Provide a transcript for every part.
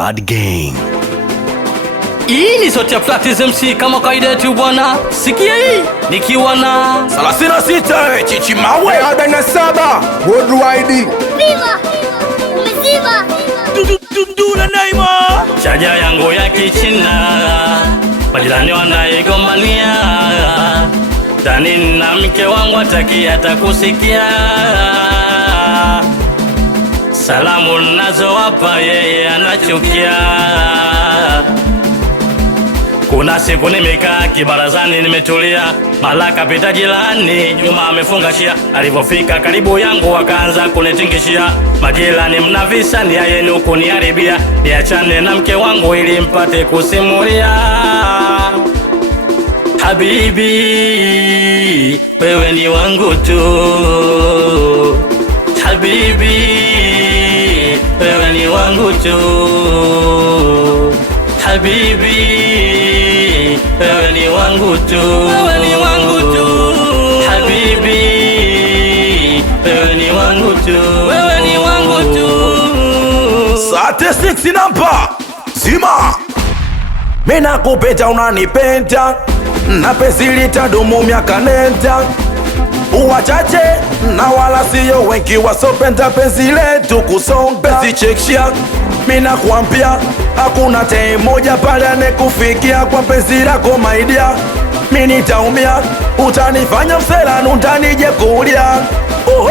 Bad Gang. Hii ni sauti ya Practice MC kama kaida yetu bwana. Sikia hii nikiwa na 36 Chichi Mawe 47 Worldwide. Viva! Umezima! Dundula Naima. Chaja yangu ya kichina majirani wanaigombania. Dani na mke wangu atakusikia. Salamu nazowapa yeye anachukia. Kuna siku nimekaa kibarazani nimetulia, Malaka pita jirani Juma amefunga shia. Alipofika karibu yangu akaanza kunitingishia, majirani mna visa nia yenu kuniharibia, niachane na mke wangu ili mpate kusimulia. Habibi wewe ni wangu tu, habibi wewe ni wangu tu, habibi wewe ni wangu tu, wewe ni wangu tu, habibi wewe ni wangu tu, wewe ni wangu tu. Statistics namba zima. Mina kupenda unanipenda, na penzi litadumu miaka nenda. Uwachache na wala siyo wengi wasopenda penzi letu kusonga. Penzi chekshia, mina kuambia hakuna time moja pale anekufikia kwa penzi lako maidia. Mimi nitaumia, utanifanya msela nundanije kulia. Oho,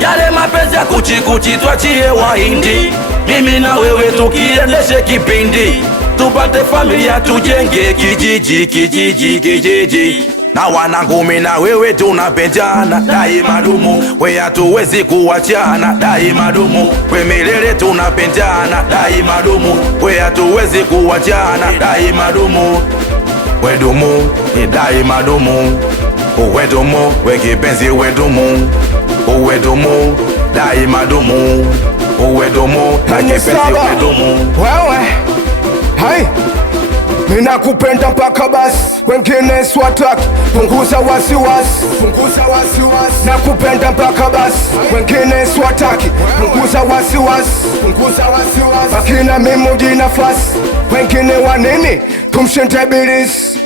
yale mapenzi ya kuchikuchi tuachie wahindi. Mimi na wewe tukiendeshe kipindi, tupate familia tujenge kijiji. Na wanangu mimi na wewe tunapendana daima dumu, we hatuwezi kuachana daima dumu, we milele tunapendana daima dumu, we hatuwezi kuachana daima dumu, we dumu ni daima dumu, uwe dumu we kipenzi we dumu, uwe dumu daima dumu, uwe dumu na kipenzi we dumu. Wewe hai mina kupenda mpaka basi, wengine swataki, punguza wasiwasi, punguza wasiwasi. Na kupenda mpaka basi, wengine swataki, punguza wasiwasi, punguza wasiwasi. Bakina mimi nafasi, wengine wanini tumshinde bilisi,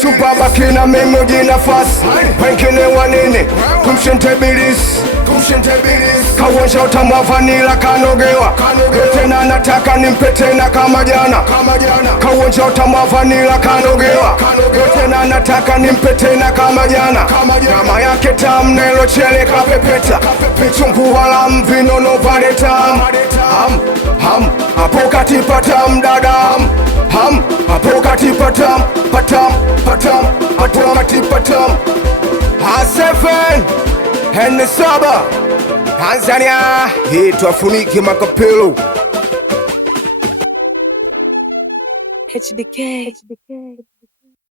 chupa bakina mimi nafasi, wengine wanini tumshinde bilisi. Kawonsha utamu wa vanila kanogewa, tena nataka nimpe tena kama jana. Kawonsha utamu wa vanila kanogewa, tena nataka nimpe tena kama jana. Nyama yake tamu nelo chele kapepeta, vichungu wala mvinono vale tamu. Hapo katipa tamu dada, hapo katipa tamu, hapo katipa tamu. A7 N7 Tanzania, hii tuafunike makapelo. HDK.